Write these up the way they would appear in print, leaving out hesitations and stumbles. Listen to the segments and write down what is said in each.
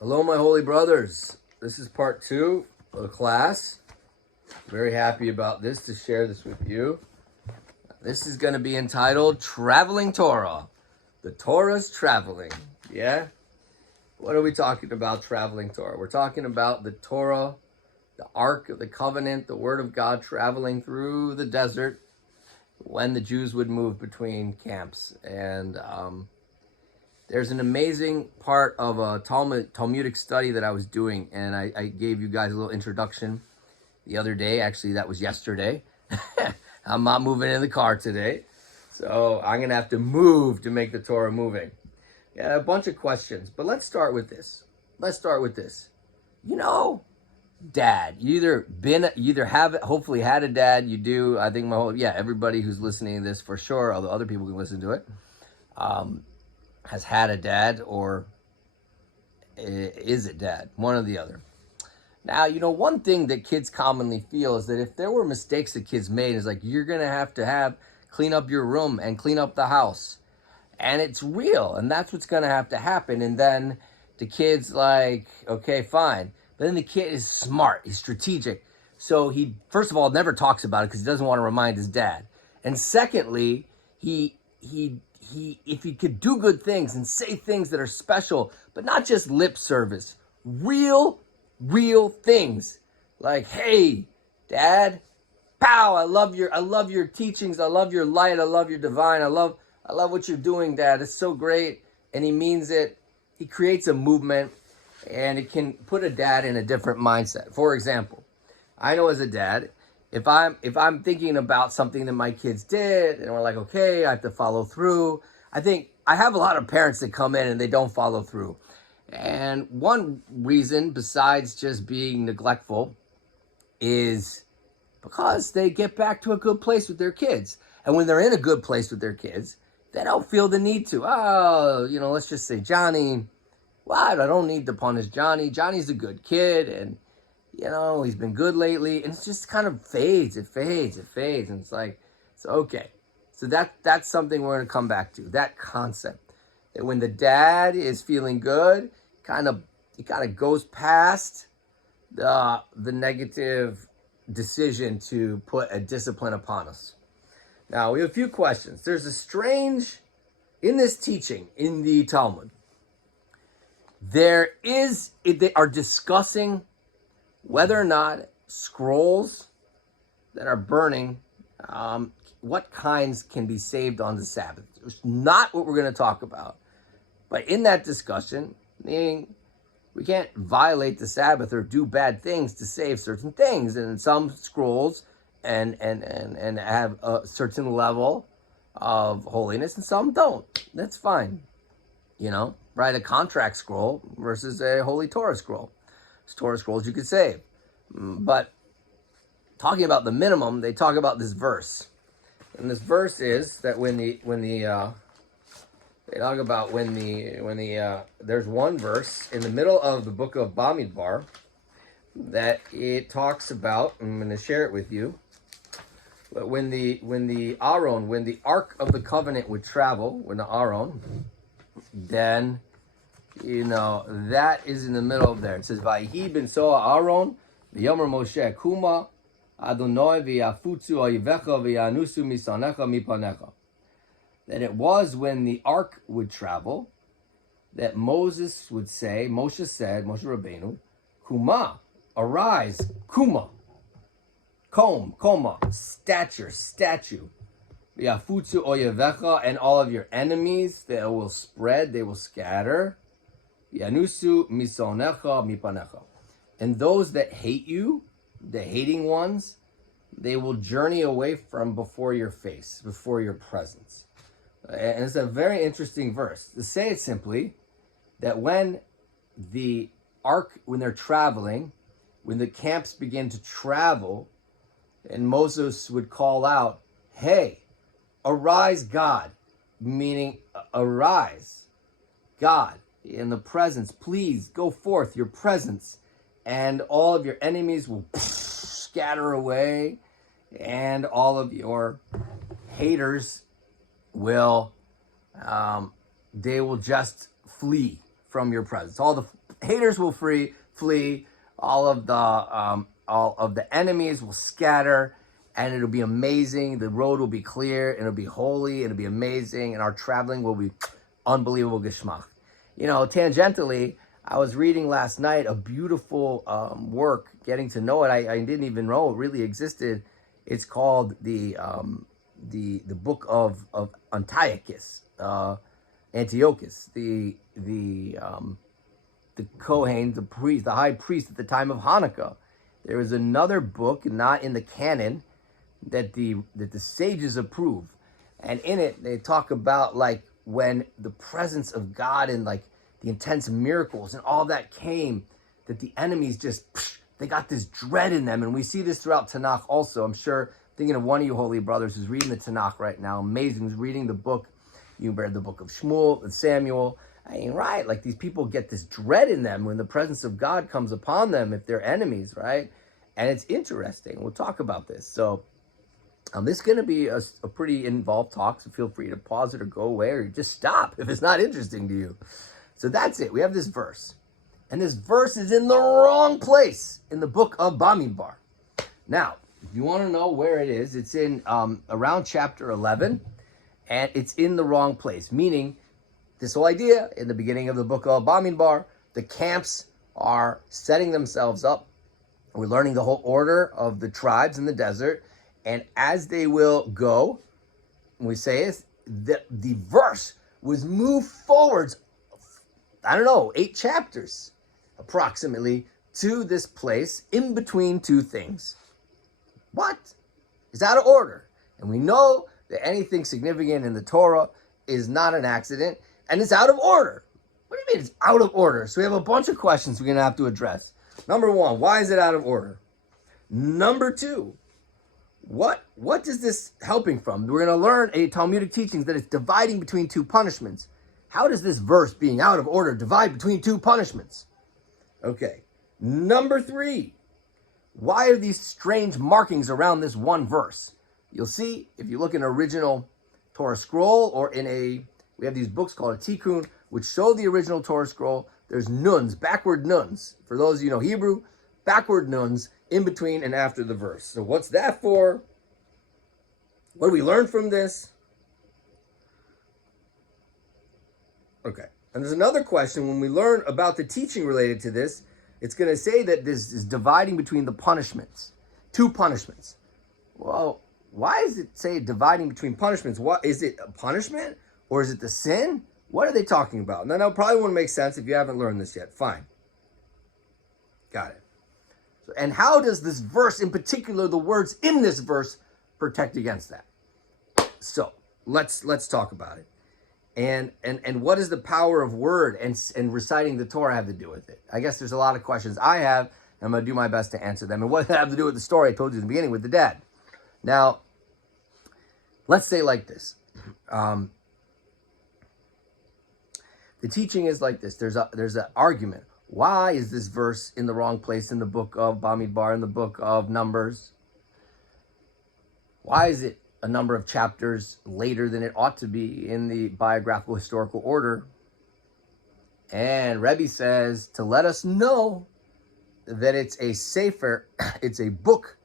Hello, my holy brothers. This is part 2 of the class. Very happy about this to share this with you. This is going to be entitled Traveling Torah. The Torah's traveling. Yeah? What are we talking about, traveling Torah? We're talking about the Torah, the Ark of the Covenant, the Word of God traveling through the desert when the Jews would move between camps. And there's an amazing part of a Talmudic study that I was doing, and I gave you guys a little introduction the other day. Actually, that was yesterday. I'm not moving in the car today, so I'm going to have to move to make the Torah moving. Yeah, a bunch of questions, but let's start with this. You know, dad. You either have hopefully had a dad. You do. I think everybody who's listening to this for sure, although other people can listen to it, has had a dad or is it dad, one or the other. Now, one thing that kids commonly feel is that if there were mistakes that kids made, is like, you're going to have clean up your room and clean up the house. And it's real, and that's what's going to have to happen. And then the kid's like, okay, fine. But then the kid is smart, he's strategic. So he, first of all, never talks about it because he doesn't want to remind his dad. And secondly, he if he could do good things and say things that are special, but not just lip service, real things, like, hey, Dad, pow, I love your teachings, I love your light, I love your divine, I love what you're doing, Dad. It's so great. And he means it. He creates a movement, and it can put a dad in a different mindset. For example, I know as a dad, if I'm thinking about something that my kids did, and we're like, okay, I have to follow through. I think I have a lot of parents that come in and they don't follow through. And one reason, besides just being neglectful, is because they get back to a good place with their kids. And when they're in a good place with their kids, they don't feel the need to, let's just say Johnny, what? I don't need to punish Johnny. Johnny's a good kid, and he's been good lately, and it just kind of fades. It fades. And it's like, it's okay. So that's something we're going to come back to, that concept. That when the dad is feeling good, he kind of goes past the negative decision to put a discipline upon us. Now, we have a few questions. There's in this teaching, in the Talmud, they are discussing whether or not scrolls that are burning, what kinds can be saved on the Sabbath. It's not what we're going to talk about. But in that discussion, meaning we can't violate the Sabbath or do bad things to save certain things. And some scrolls and have a certain level of holiness, and some don't. That's fine. Right? A contract scroll versus a holy Torah scroll. Torah scrolls you could save. But talking about the minimum, they talk about this verse. And this verse is that there's one verse in the middle of the book of Bamidbar that it talks about, I'm going to share it with you. But when the Ark of the Covenant would travel, when the Aaron, then that is in the middle of there. It says, "Vayihi ben soa Aaron v'yomer Moshe kuma Adonai v'yafutzu oyevecha v'yanusu misanecha mipanecha." That it was when the Ark would travel that Moses would say, Moshe Rabbeinu, kuma, arise, kuma, koma, statue. V'yafutzu oyevecha, and all of your enemies, they will spread, they will scatter. Yanusu misonecha mipanecha. And those that hate you, the hating ones, they will journey away from before your face, before your presence. And it's a very interesting verse. To say it simply, that when the ark, when they're traveling, when the camps begin to travel, and Moses would call out, hey, arise God, meaning arise God, in the presence, please go forth, your presence, and all of your enemies will scatter away, and all of your haters will, they will just flee from your presence. All the haters will flee. All of the enemies will scatter, and it'll be amazing. The road will be clear, and it'll be holy, and it'll be amazing, and our traveling will be unbelievable geschmack. You know, tangentially, I was reading last night a beautiful work, getting to know it. I didn't even know it really existed. It's called the book of Antiochus, the Kohen, the priest, the high priest at the time of Hanukkah. There is another book, not in the canon, that the sages approve, and in it they talk about like when the presence of God and like the intense miracles and all that came, that the enemies just they got this dread in them, and we see this throughout Tanakh also. I'm sure thinking of one of you holy brothers who's reading the Tanakh right now, amazing, who's reading the book. You read the book of Shmuel and Samuel. I mean, right, like these people get this dread in them when the presence of God comes upon them if they're enemies, right? And it's interesting. We'll talk about this. So this is going to be a pretty involved talk, so feel free to pause it or go away or just stop if it's not interesting to you. So that's it. We have this verse. And this verse is in the wrong place in the book of Bamidbar. Now, if you want to know where it is, it's in around chapter 11, and it's in the wrong place, meaning this whole idea in the beginning of the book of Bamidbar, the camps are setting themselves up. We're learning the whole order of the tribes in the desert, and as they will go, we say it, the verse was moved forwards, 8 chapters approximately, to this place in between two things. What? It's out of order. And we know that anything significant in the Torah is not an accident, and it's out of order. What do you mean it's out of order? So we have a bunch of questions we're going to have to address. Number one, why is it out of order? Number two, what is this helping from? We're going to learn a Talmudic teachings that it's dividing between two punishments. How does this verse being out of order divide between two punishments? Okay. Number three, why are these strange markings around this one verse? You'll see if you look in an original Torah scroll or we have these books called a Tikkun, which show the original Torah scroll. There's nuns, backward nuns. For those of you who know Hebrew, backward nuns in between and after the verse. So what's that for? What do we learn from this? Okay. And there's another question. When we learn about the teaching related to this, it's going to say that this is dividing between the punishments. Two punishments. Well, why does it say dividing between punishments? What is it, a punishment or is it the sin? What are they talking about? And then that probably won't make sense if you haven't learned this yet. Fine. Got it. So, and how does this verse, in particular, the words in this verse, protect against that? So let's talk about it. And what does the power of word and reciting the Torah have to do with it? I guess there's a lot of questions I have, and I'm going to do my best to answer them. And what does it have to do with the story I told you in the beginning with the dad? Now, let's say like this. The teaching is like this. There's an argument. Why is this verse in the wrong place in the book of Bamidbar, in the book of Numbers? Why is it a number of chapters later than it ought to be in the biographical historical order? And Rebbe says to let us know that it's a sefer, it's a book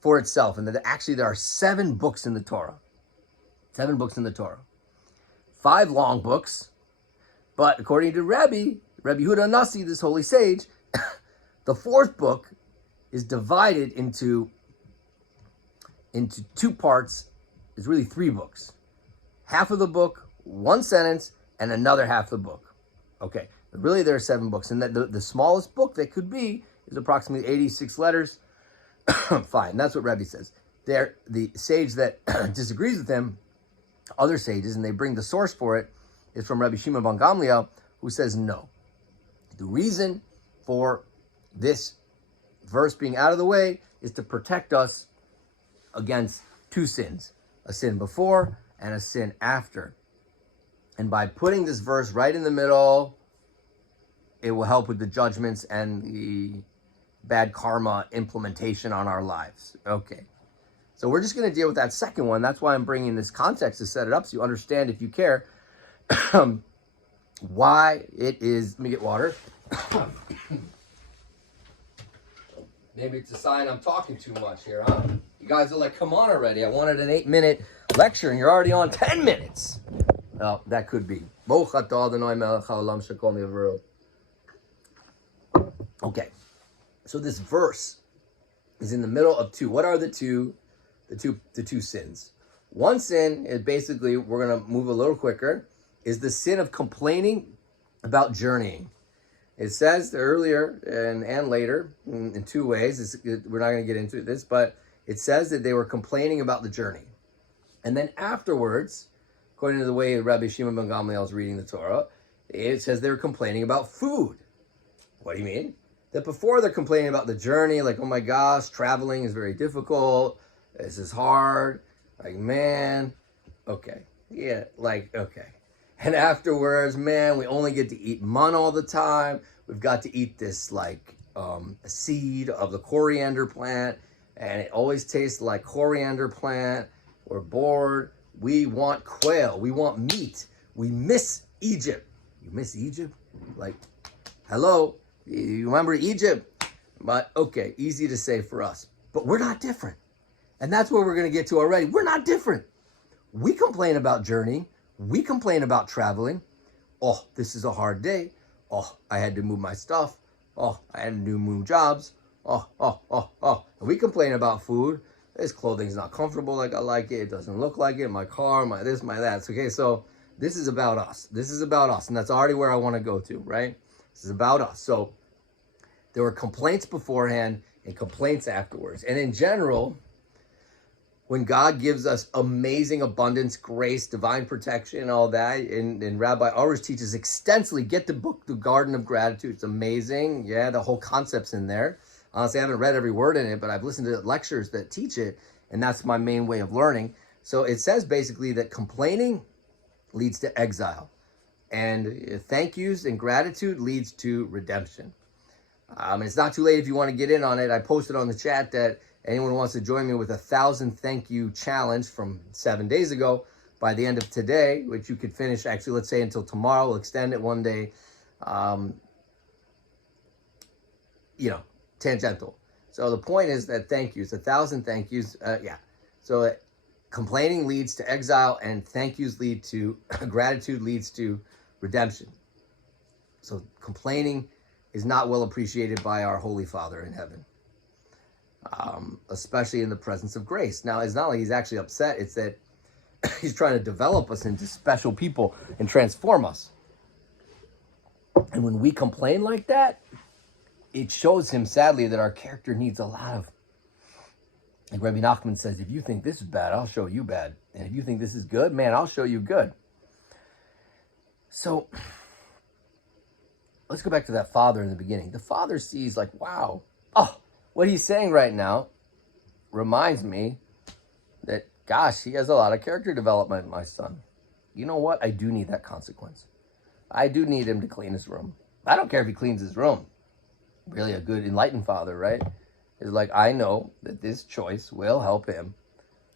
for itself, and that actually there are 7 books in the Torah. 7 books in the Torah. 5 long books, but according to Rebbe Yehuda Nasi, this holy sage, the 4th book is divided into 2 parts. It's really 3 books. Half of the book, 1 sentence, and another half of the book. Okay, but really there are 7 books, and the smallest book that could be is approximately 86 letters. Fine, that's what Rebbe says. The sage that disagrees with him, other sages, and they bring the source for it, is from Rabbi Shimon ben Gamliel, who says no. The reason for this verse being out of the way is to protect us against 2 sins, a sin before and a sin after. And by putting this verse right in the middle, it will help with the judgments and the bad karma implementation on our lives. Okay. So we're just going to deal with that second one. That's why I'm bringing this context to set it up so you understand, if you care, why it is. Let me get water. Maybe it's a sign I'm talking too much here, huh? You guys are like, come on already. I wanted an 8-minute lecture and you're already on 10 minutes. Oh, that could be. Okay, so this verse is in the middle of two. What are the two sins? One sin is basically, we're going to move a little quicker, is the sin of complaining about journeying. It says earlier and later in two ways. We're not going to get into this, but it says that they were complaining about the journey. And then afterwards, according to the way Rabbi Shimon ben Gamliel is reading the Torah, it says they were complaining about food. What do you mean? That before they're complaining about the journey, like, oh my gosh, traveling is very difficult. This is hard. Like, man, okay. Yeah, like, okay. And afterwards, man, we only get to eat mun all the time. We've got to eat this, like, a seed of the coriander plant, and it always tastes like coriander plant. We're bored. We want quail. We want meat. We miss Egypt. You miss Egypt? Like, hello? You remember Egypt? But, okay, easy to say for us. But we're not different. And that's where we're going to get to already. We're not different. We complain about journeying. We complain about traveling. Oh, this is a hard day. Oh, I had to move my stuff. Oh, I had to move jobs. Oh. And we complain about food. This clothing's not comfortable like I like it. It doesn't look like it. My car, my this, my that. Okay, so this is about us. This is about us. And that's already where I want to go to, right? This is about us. So there were complaints beforehand and complaints afterwards. And in general, when God gives us amazing abundance, grace, divine protection, all that, and Rabbi Arush teaches extensively, get the book, The Garden of Gratitude. It's amazing. Yeah, the whole concept's in there. Honestly, I haven't read every word in it, but I've listened to lectures that teach it, and that's my main way of learning. So it says basically that complaining leads to exile, and thank yous and gratitude leads to redemption. It's not too late if you want to get in on it. I posted on the chat that anyone who wants to join me with 1,000 thank you challenge from 7 days ago by the end of today, which you could finish actually, let's say until tomorrow. We'll extend it one day. Tangential. So the point is that thank yous, 1,000 thank yous. So complaining leads to exile, and thank yous lead to gratitude leads to redemption. So complaining is not well appreciated by our Holy Father in heaven, especially in the presence of grace. Now, it's not like he's actually upset. It's that he's trying to develop us into special people and transform us. And when we complain like that, it shows him, sadly, that our character needs a lot of, like Rabbi Nachman says, if you think this is bad, I'll show you bad. And if you think this is good, man, I'll show you good. So let's go back to that father in the beginning. The father sees like, wow, what he's saying right now reminds me that, gosh, he has a lot of character development, my son. You know what? I do need that consequence. I do need him to clean his room. I don't care if he cleans his room. Really a good enlightened father, right? Is like, I know that this choice will help him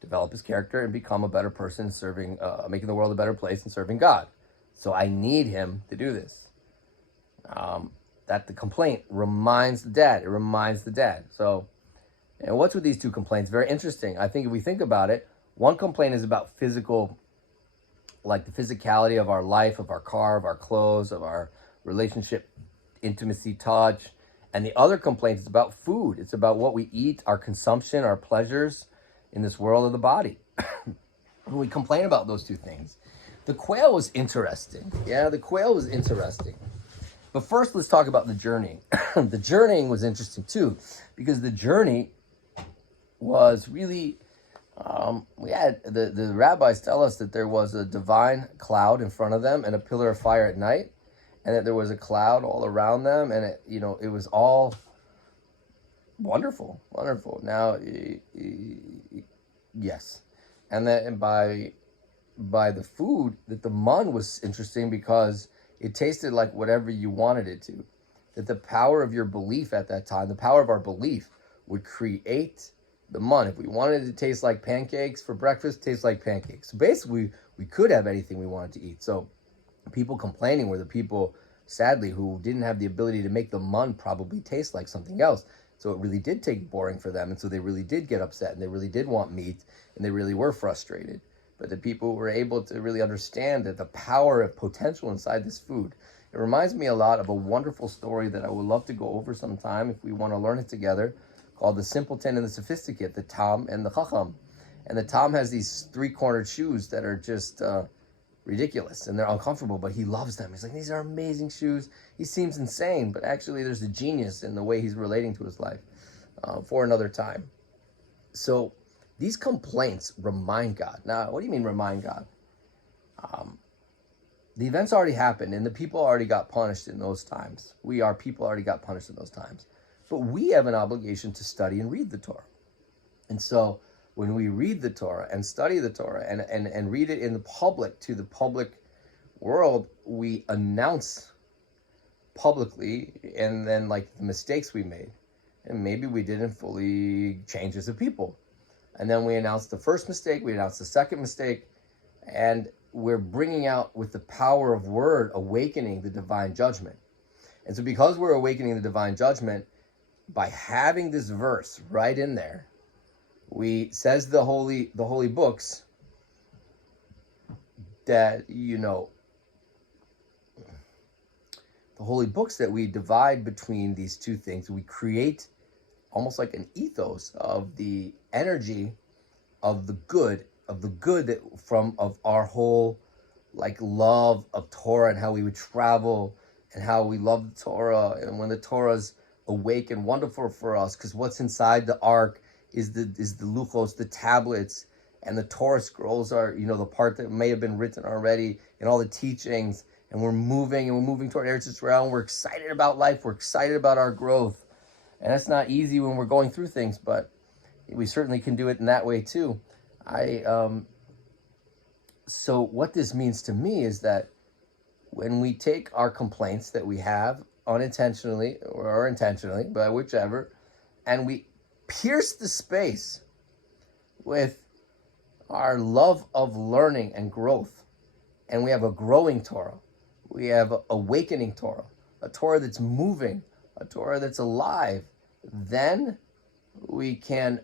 develop his character and become a better person, serving, making the world a better place and serving God. So I need him to do this. That the complaint reminds the dad. It reminds the dad. So, and what's with these two complaints? Very interesting. I think if we think about it, one complaint is about physical, like the physicality of our life, of our car, of our clothes, of our relationship, intimacy, touch. And the other complaint is about food. It's about what we eat, our consumption, our pleasures in this world of the body. When we complain about those two things. The quail was interesting. Yeah, the quail was interesting. But first, let's talk about the journey. The journeying was interesting too, because the journey was really, we had, the rabbis tell us that there was a divine cloud in front of them and a pillar of fire at night. And that there was a cloud all around them, and it was all wonderful. Now, yes, and by the food, that the mun was interesting because it tasted like whatever you wanted it to. That the power of your belief at that time, the power of our belief, would create the mun. If we wanted it to taste like pancakes for breakfast, taste like pancakes. So basically, we could have anything we wanted to eat. So People complaining were the people, sadly, who didn't have the ability to make the mun probably taste like something else. So it really did take boring for them. And so they really did get upset, and they really did want meat, and they really were frustrated. But the people were able to really understand that the power of potential inside this food. It reminds me a lot of a wonderful story that I would love to go over sometime if we want to learn it together, called The Simpleton and the Sophisticate, the Tam and the Chacham. And the Tam has these three-cornered shoes that are just ridiculous, and they're uncomfortable, but he loves them. He's like, these are amazing shoes. He seems insane, but actually there's a genius in the way he's relating to his life for another time. So these complaints remind God. Now, what do you mean remind God? The events already happened, and the people already got punished in those times. Our people already got punished in those times. But we have an obligation to study and read the Torah. And so when we read the Torah and study the Torah and read it in the public, to the public world, we announce publicly, and then like the mistakes we made. And maybe we didn't fully change as a people. And then we announce the first mistake, we announce the second mistake, and we're bringing out, with the power of word, awakening the divine judgment. And so because we're awakening the divine judgment, by having this verse right in there, says the holy books that, the holy books, that we divide between these two things. We create almost like an ethos of the energy of the good that of our whole like love of Torah, and how we would travel, and how we love the Torah, and when the Torah's awake and wonderful for us, because what's inside the ark is the luchos, the tablets, and the Torah scrolls are, the part that may have been written already, and all the teachings, and we're moving toward Eretz Yisrael, and we're excited about life, we're excited about our growth. And that's not easy when we're going through things, but we certainly can do it in that way too. So what this means to me is that when we take our complaints that we have unintentionally or intentionally, but whichever, and we pierce the space with our love of learning and growth, and we have a growing Torah, we have a awakening Torah, a Torah that's moving, a Torah that's alive, then we can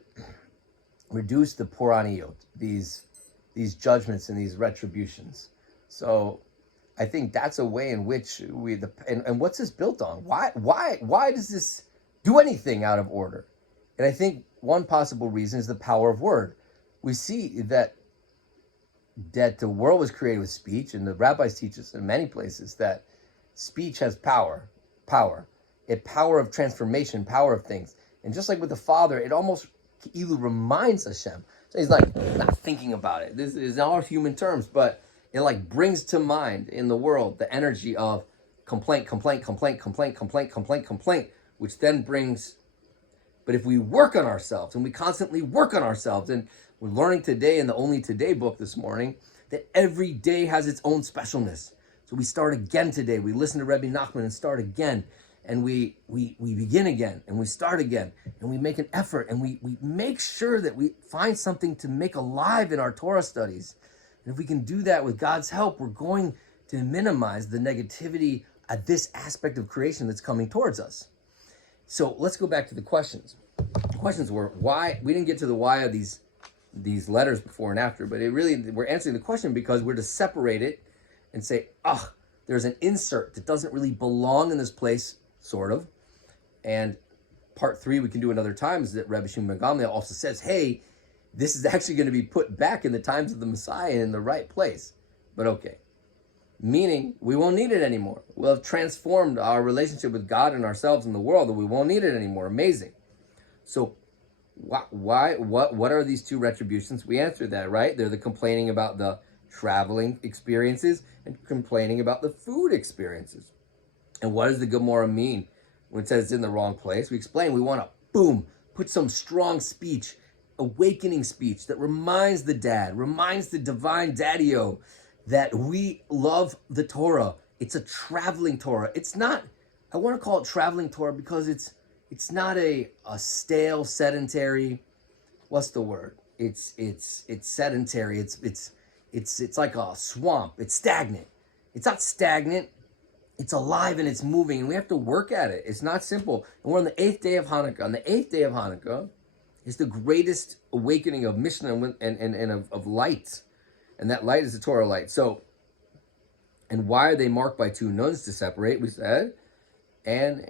reduce the Puraniyot, these judgments and these retributions. So I think that's a way in which and what's this built on? Why does this do anything out of order? And I think one possible reason is the power of word. We see that the world was created with speech, and the rabbis teach us in many places that speech has power, a power of transformation, power of things. And just like with the Father, it almost reminds Hashem. So he's like not thinking about it. This is all human terms, but it like brings to mind in the world the energy of complaint, which then brings. But if we work on ourselves, and we constantly work on ourselves, and we're learning today in the Only Today book this morning that every day has its own specialness. So we start again today. We listen to Rebbe Nachman and start again. And we begin again, and we start again, and we make an effort, and we make sure that we find something to make alive in our Torah studies. And if we can do that with God's help, we're going to minimize the negativity at this aspect of creation that's coming towards us. So let's go back to the questions. The questions were why. We didn't get to the why of these letters before and after, but we're answering the question because we're to separate it and say, there's an insert that doesn't really belong in this place, sort of. And part 3 we can do another time is that Rebbe Shimon ben Gamliel also says, hey, this is actually going to be put back in the times of the Messiah in the right place. But okay. Meaning we won't need it anymore. We'll have transformed our relationship with God and ourselves in the world, and we won't need it anymore. Amazing. So what are these two retributions? We answered that, right? They're the complaining about the traveling experiences and complaining about the food experiences. And what does the Gemara mean when it says it's in the wrong place? We explain we want to, put some strong speech, awakening speech that reminds the dad, reminds the divine daddy-o that we love the Torah. It's a traveling Torah. It's not, I want to call it traveling Torah because it's not a stale, sedentary, what's the word? It's sedentary. It's like a swamp. It's stagnant. It's not stagnant. It's alive and it's moving, and we have to work at it. It's not simple. And we're on the 8th day of Hanukkah. On the 8th day of Hanukkah is the greatest awakening of Mishnah and of light. And that light is the Torah light. So, and why are they marked by two nuns to separate, we said? And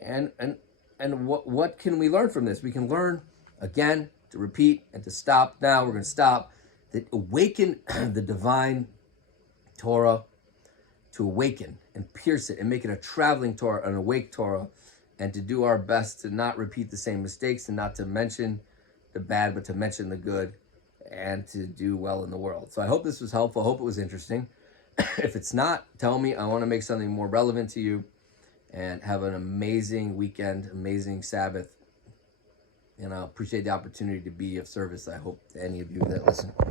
what can we learn from this? We can learn, again, to repeat and to stop. Now we're going to stop. That awaken the divine Torah, to awaken and pierce it and make it a traveling Torah, an awake Torah, and to do our best to not repeat the same mistakes and not to mention the bad, but to mention the good and to do well in the world. So I hope this was helpful. I hope it was interesting. If it's not, tell me. I want to make something more relevant to you. And have an amazing weekend, amazing Sabbath. And I appreciate the opportunity to be of service, I hope, to any of you that listen.